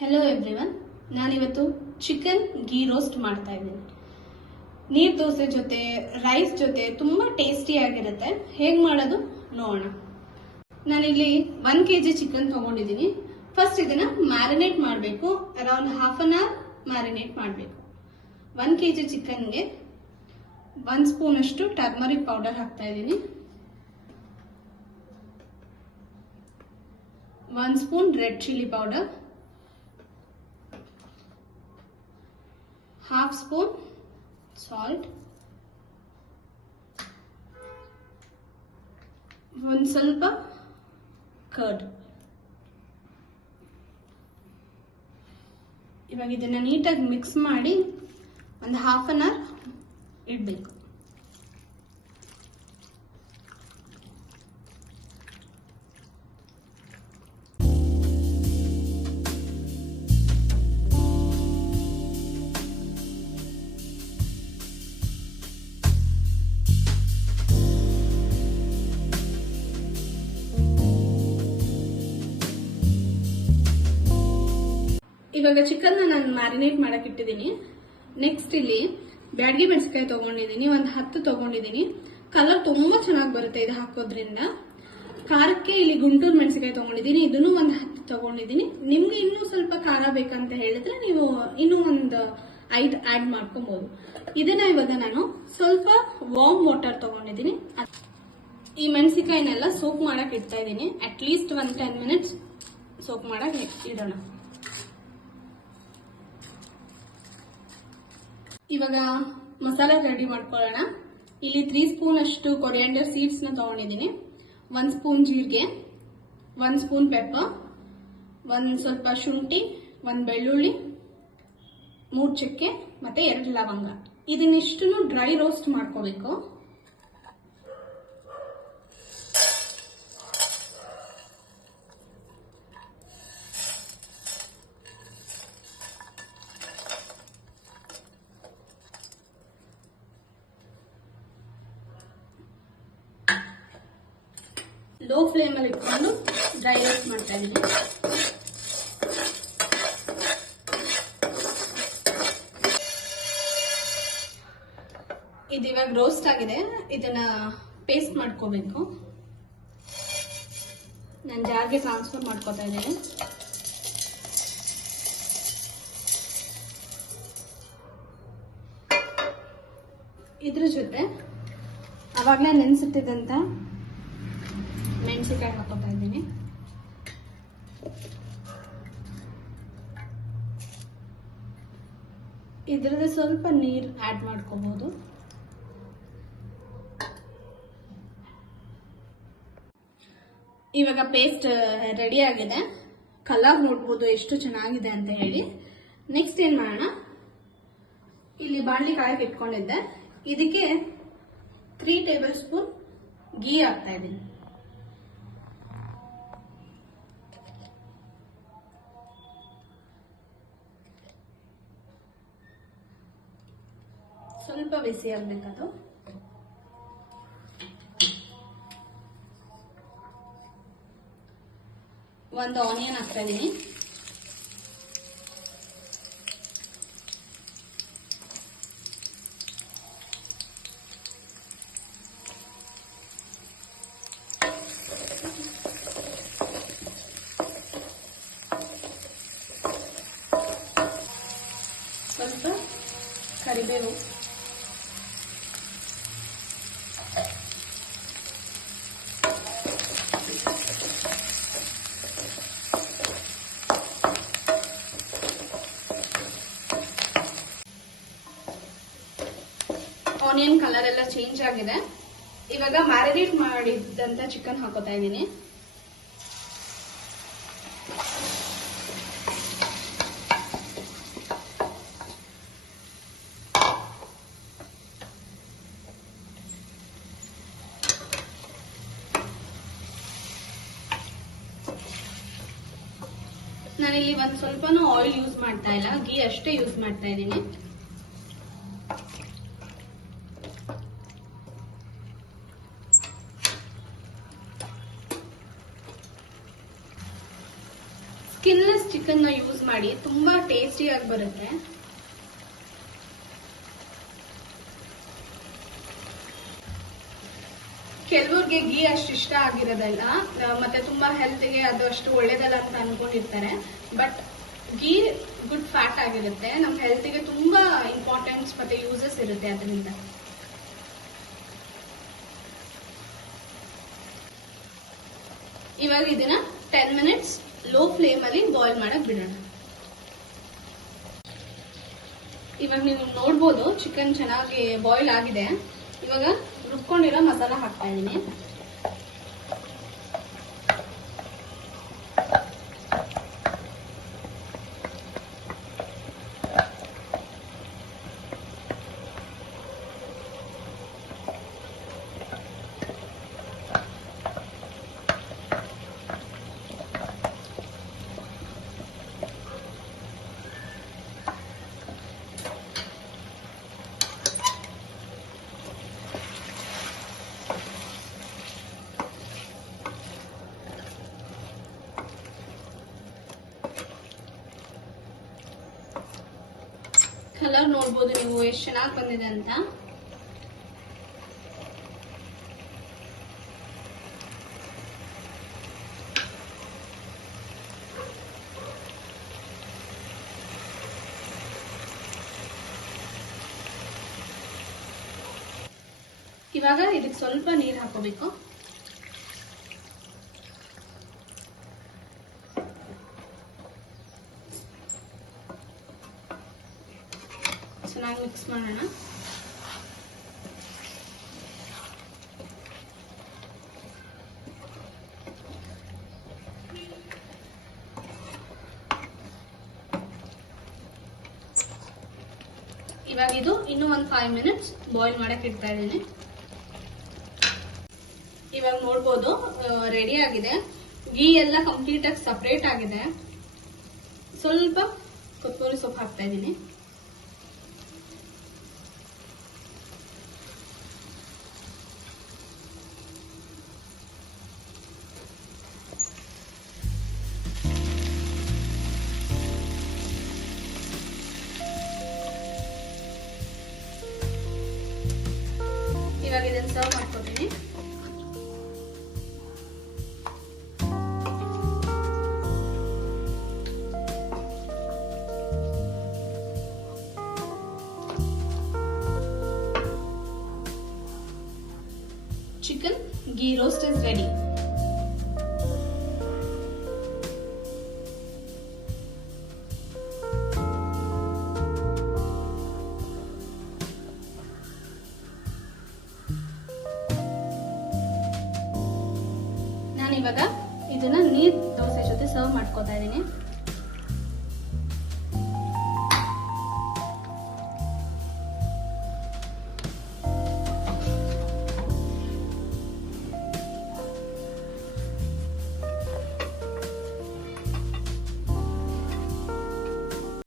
Hello everyone, ನಾನಿವತ್ತು chicken ghee roast ಮಾಡ್ತಾ ಇದ್ದೀನಿ. ನೀರು ದೋಸೆ ಜೊತೆ ರೈಸ್ ಜೊತೆ ತುಂಬ ಟೇಸ್ಟಿಯಾಗಿರುತ್ತೆ. ಹೇಗೆ ಮಾಡೋದು ನೋಡೋಣ. ನಾನಿಲ್ಲಿ 1 kg ಚಿಕನ್ ತೊಗೊಂಡಿದ್ದೀನಿ. ಫಸ್ಟ್ ಇದನ್ನು ಮ್ಯಾರಿನೇಟ್ ಮಾಡಬೇಕು. Around half an hour marinate ಮಾಡಬೇಕು. 1 kg ಚಿಕನ್ಗೆ 1 ಸ್ಪೂನ್ ಅಷ್ಟು ಟರ್ಮರಿಕ್ ಪೌಡರ್ ಹಾಕ್ತಾ ಇದ್ದೀನಿ. 1 spoon red chilli powder, half spoon salt, ಒಂದು ಸ್ವಲ್ಪ ಕರ್ಡ್. ಇವಾಗ ಇದನ್ನ ನೀಟಾಗಿ ಮಿಕ್ಸ್ ಮಾಡಿ ಒಂದು ಹಾಫ್ ಅನ್ ಅವರ್ ಇಡಬೇಕು. ಇವಾಗ ಚಿಕನ್ ನಾನು ಮ್ಯಾರಿನೇಟ್ ಮಾಡಕ್ಕೆ ಇಟ್ಟಿದ್ದೀನಿ. ನೆಕ್ಸ್ಟ್ ಇಲ್ಲಿ ಬ್ಯಾಡಗಿ ಮೆಣಸಿನಕಾಯಿ ತಗೊಂಡಿದ್ದೀನಿ, ಒಂದು 10 ತಗೊಂಡಿದ್ದೀನಿ. ಕಲರ್ ತುಂಬಾ ಚೆನ್ನಾಗಿ ಬರುತ್ತೆ ಇದು ಹಾಕೋದ್ರಿಂದ. ಖಾರಕ್ಕೆ ಇಲ್ಲಿ ಗುಂಟೂರು ಮೆಣಸಿನಕಾಯಿ ತಗೊಂಡಿದ್ದೀನಿ, ಇದನ್ನು ಒಂದು 10 ತಗೊಂಡಿದ್ದೀನಿ. ನಿಮ್ಗೆ ಇನ್ನೂ ಸ್ವಲ್ಪ ಖಾರ ಬೇಕಂತ ಹೇಳಿದ್ರೆ ನೀವು ಇನ್ನೂ ಒಂದು 5 ಆಡ್ ಮಾಡ್ಕೊಬಹುದು. ಇದನ್ನ ಇವಾಗ ನಾನು ಸ್ವಲ್ಪ ವಾರ್ಮ್ ವಾಟರ್ ತಗೊಂಡಿದ್ದೀನಿ. ಈ ಮೆಣಸಿನಕಾಯಿನೆಲ್ಲ ಸೋಕ್ ಮಾಡಕ್ ಇಡ್ತಾ ಇದ್ದೀನಿ. ಅಟ್ ಲೀಸ್ಟ್ ಒಂದು 10 ಮಿನಿಟ್ಸ್ ಸೋಕ್ ಮಾಡಕ್ ಇಡೋಣ. ಇವಾಗ ಮಸಾಲ ರೆಡಿ ಮಾಡ್ಕೊಳ್ಳೋಣ. ಇಲ್ಲಿ 3 ಸ್ಪೂನ್ ಅಷ್ಟು ಕೊರಿಯಾಂಡರ್ ಸೀಡ್ಸ್ ನ ತಗೊಂಡಿದ್ದೀನಿ, 1 ಸ್ಪೂನ್ ಜೀರಿಗೆ, 1 ಸ್ಪೂನ್ ಪೆಪ್ಪರ್, 1 ಸ್ವಲ್ಪ ಶುಂಠಿ, 1 ಬೆಳ್ಳುಳ್ಳಿ, 3 ಚಕ್ಕೆ ಮತ್ತೆ 2 ಲವಂಗ. ಇದನ್ನಿಷ್ಟನ್ನು ಡ್ರೈ ರೋಸ್ಟ್ ಮಾಡ್ಕೋಬೇಕು. ಲೋ ಫ್ಲೇಮ್ ಅಲ್ಲಿ ಇಟ್ಕೊಂಡು ಡ್ರೈ ರೋಸ್ಟ್ ಮಾಡ್ತಾ ಇದ್ದೀನಿ. ಇದು ಇವಾಗ ರೋಸ್ಟ್ ಆಗಿದೆ. ಇದನ್ನ ಪೇಸ್ಟ್ ಮಾಡ್ಕೋಬೇಕು. ನಾನು ಜಾರ್ಗೆ ಟ್ರಾನ್ಸ್ಫರ್ ಮಾಡ್ಕೋತಾ ಇದ್ದೀನಿ. ಇದ್ರ ಜೊತೆ ಅವಾಗಲೇ ನೆನೆಸಿಟ್ಟಿದ್ದಂತ ಮೆಣಸಿನಕಾಯಿ ಹಾಕೋತಾ ಇದ್ದೀನಿ. ಇದ್ರದ್ದು ಸ್ವಲ್ಪ ನೀರು ಆಡ್ ಮಾಡ್ಕೋಬಹುದು. ಇವಾಗ ಪೇಸ್ಟ್ ರೆಡಿ ಆಗಿದೆ. ಕಲರ್ ನೋಡ್ಬೋದು ಎಷ್ಟು ಚೆನ್ನಾಗಿದೆ ಅಂತ ಹೇಳಿ. ನೆಕ್ಸ್ಟ್ ಏನ್ ಮಾಡೋಣ, ಇಲ್ಲಿ ಬಾಣಲಿ ಕಾಯಕ್ಕೆ ಇಟ್ಕೊಂಡಿದ್ದೆ. ಇದಕ್ಕೆ 3 ಟೇಬಲ್ ಸ್ಪೂನ್ ಗೀ ಹಾಕ್ತಾ ಇದ್ದೀನಿ. ಸ್ವಲ್ಪ ಬಿಸಿ ಆಗ್ಬೇಕದು. ಒಂದು ಆನಿಯನ್ ಹಾಕ್ತಾ ಇದ್ದೀನಿ. ಸ್ವಲ್ಪ ಕರಿಬೇವು, ಆನಿಯನ್ ಕಲರ್ ಎಲ್ಲ ಚೇಂಜ್ ಆಗಿದೆ. ಇವಾಗ ಮ್ಯಾರಿನೇಟ್ ಮಾಡಿದಂತ ಚಿಕನ್ ಹಾಕೋತಾ ಇದ್ದೀನಿ. ನಾನಿಲ್ಲಿ ಒಂದು ಸ್ವಲ್ಪನೂ ಆಯಿಲ್ ಯೂಸ್ ಮಾಡ್ತಾ ಇಲ್ಲ, ಗೀ ಅಷ್ಟೇ ಯೂಸ್ ಮಾಡ್ತಾ ಇದ್ದೀನಿ. ಸ್ಕಿನ್ಲೆಸ್ ಚಿಕನ್ ನ ಯೂಸ್ ಮಾಡಿ, ತುಂಬಾ ಟೇಸ್ಟಿಯಾಗಿ ಬರುತ್ತೆ. ಕೆಲವ್ರಿಗೆ ಗೀ ಅಷ್ಟು ಇಷ್ಟ ಆಗಿರೋದಲ್ಲ, ಮತ್ತೆ ತುಂಬಾ ಹೆಲ್ತ್ಗೆ ಅದು ಅಷ್ಟು ಒಳ್ಳೇದಲ್ಲ ಅಂತ ಅನ್ಕೊಂಡಿರ್ತಾರೆ. ಬಟ್ ಗೀ ಗುಡ್ ಫ್ಯಾಟ್ ಆಗಿರುತ್ತೆ, ನಮ್ಮ ಹೆಲ್ತ್ಗೆ ತುಂಬಾ ಇಂಪಾರ್ಟೆನ್ಸ್ ಮತ್ತೆ ಯೂಸಸ್ ಇರುತ್ತೆ ಅದರಿಂದ. ಇವಾಗ ಇದನ್ನ 10 ಮಿನಿಟ್ಸ್ ಲೋ ಫ್ಲೇಮ್ ಅಲ್ಲಿ ಬಾಯ್ಲ್ ಮಾಡಕ್ ಬಿಡೋಣ. ಇವಾಗ ನೀವು ನೋಡ್ಬೋದು ಚಿಕನ್ ಚೆನ್ನಾಗಿ ಬಾಯ್ಲ್ ಆಗಿದೆ. ಇವಾಗ ರುಬ್ಕೊಂಡಿರೋ ಮಸಾಲ ಹಾಕ್ತಾ ಇದೀನಿ. ಕಲರ್ ನೋಡ್ಬೋದು ನೀವು ಎಷ್ಟು ಚೆನ್ನಾಗಿ ಬಂದಿದೆ ಅಂತ. ಇವಾಗ ಇದಕ್ಕೆ ಸ್ವಲ್ಪ ನೀರು ಹಾಕೋಬೇಕು. ಚೆನ್ನಾಗಿ ಮಿಕ್ಸ್ ಮಾಡೋಣ. ಇವಾಗ ಇದು ಇನ್ನೂ ಒಂದು 5 ಮಿನಿಟ್ಸ್ ಬಾಯ್ಲ್ ಮಾಡಕ್ ಇಡ್ತಾ ಇದ್ದೀನಿ. ಇವಾಗ ನೋಡ್ಬೋದು ರೆಡಿ ಆಗಿದೆ. ಗೀ ಎಲ್ಲ ಕಂಪ್ಲೀಟ್ ಆಗಿ ಸಪರೇಟ್ ಆಗಿದೆ. ಸ್ವಲ್ಪ ಕೊತ್ತಂಬರಿ ಸೊಪ್ಪು ಹಾಕ್ತಾ ಇದ್ದೀನಿ. ಇವಾಗ ಇದನ್ನ ಸರ್ವ್ ಮಾಡ್ಕೊತೀನಿ. Chicken ghee roast is ready. ನಾನು ಇವಾಗ ಇದನ್ನ ನೀರ್ ದೋಸೆ ಜೊತೆ ಸರ್ವ್ ಮಾಡ್ಕೊತಾ ಇದ್ದೀನಿ.